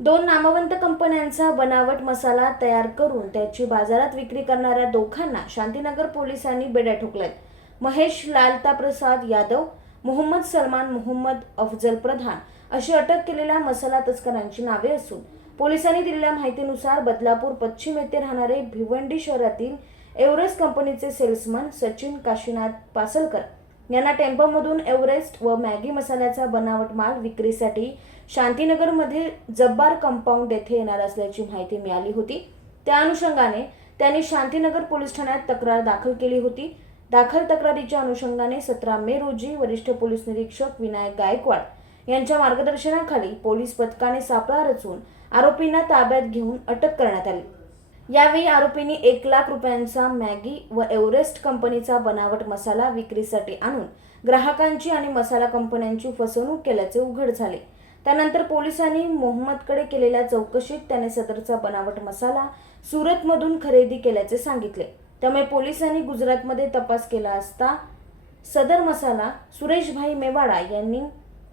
दोन नामवंत कंपन्यांचा बनावट मसाला तयार करून त्याची बाजारात विक्री करणाऱ्या दोघांना शांतीनगर पोलिसांनी बेड्या ठोकल्यात. महेश लालता प्रसाद यादव मोहम्मद सलमान मोहम्मद अफजल प्रधान अशी अटक केलेल्या मसाला तस्करांची नावे असून पोलिसांनी दिलेल्या माहितीनुसार बदलापूर पश्चिम येथे राहणारे भिवंडी शहरातील एव्हरेस्ट कंपनीचे सेल्समन सचिन काशीनाथ पासलकर यांना टेम्पोमधून एव्हरेस्ट व मॅगी मसाल्याचा बनावट माल विक्रीसाठी शांतीनगरमध्ये जब्बार कंपाऊंड येथे येणार असल्याची माहिती मिळाली होती. त्या अनुषंगाने त्यांनी शांतीनगर पोलीस ठाण्यात तक्रार दाखल केली होती. दाखल तक्रारीच्या अनुषंगाने सतरा मे रोजी वरिष्ठ पोलीस निरीक्षक विनायक गायकवाड यांच्या मार्गदर्शनाखाली पोलीस पथकाने सापळा रचून आरोपींना ताब्यात घेऊन अटक करण्यात आली. यावेळी आरोपींनी एक लाख रुपयांचा मॅगी व एव्हरेस्ट कंपनीचा बनावट मसाला विक्रीसाठी आणून ग्राहकांची आणि मसाला कंपन्यांची फसवणूक केल्याचे उघड झाले. त्यानंतर पोलिसांनी मोहम्मदकडे केलेल्या चौकशीत त्याने सदरचा बनावट मसाला सुरतमधून खरेदी केल्याचे सांगितले. त्यामुळे पोलिसांनी गुजरातमध्ये तपास केला असता सदर मसाला सुरेशभाई मेवाडा यांनी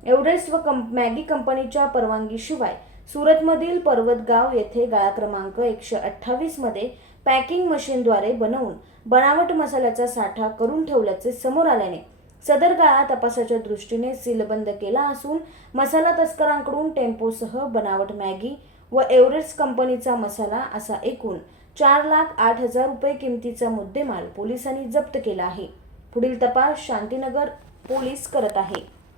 एव्हरेस्ट व कंप मॅगी कंपनीच्या परवानगीशिवाय सुरतमधील पर्वतगाव येथे गाळा क्रमांक एकशे अठ्ठावीसमध्ये पॅकिंग मशीनद्वारे बनवून बनावट मसाल्याचा साठा करून ठेवल्याचे समोर आल्याने सदर गाळा तपासाच्या दृष्टीने सीलबंद केला असून मसाला तस्करांकडून टेम्पोसह बनावट मॅगी व एव्हरेस्ट कंपनीचा मसाला असा एकूण चार लाख आठ हजार रुपये किमतीचा मुद्देमाल पोलिसांनी जप्त केला आहे. पुढील तपास शांतीनगर पोलीस करत आहे.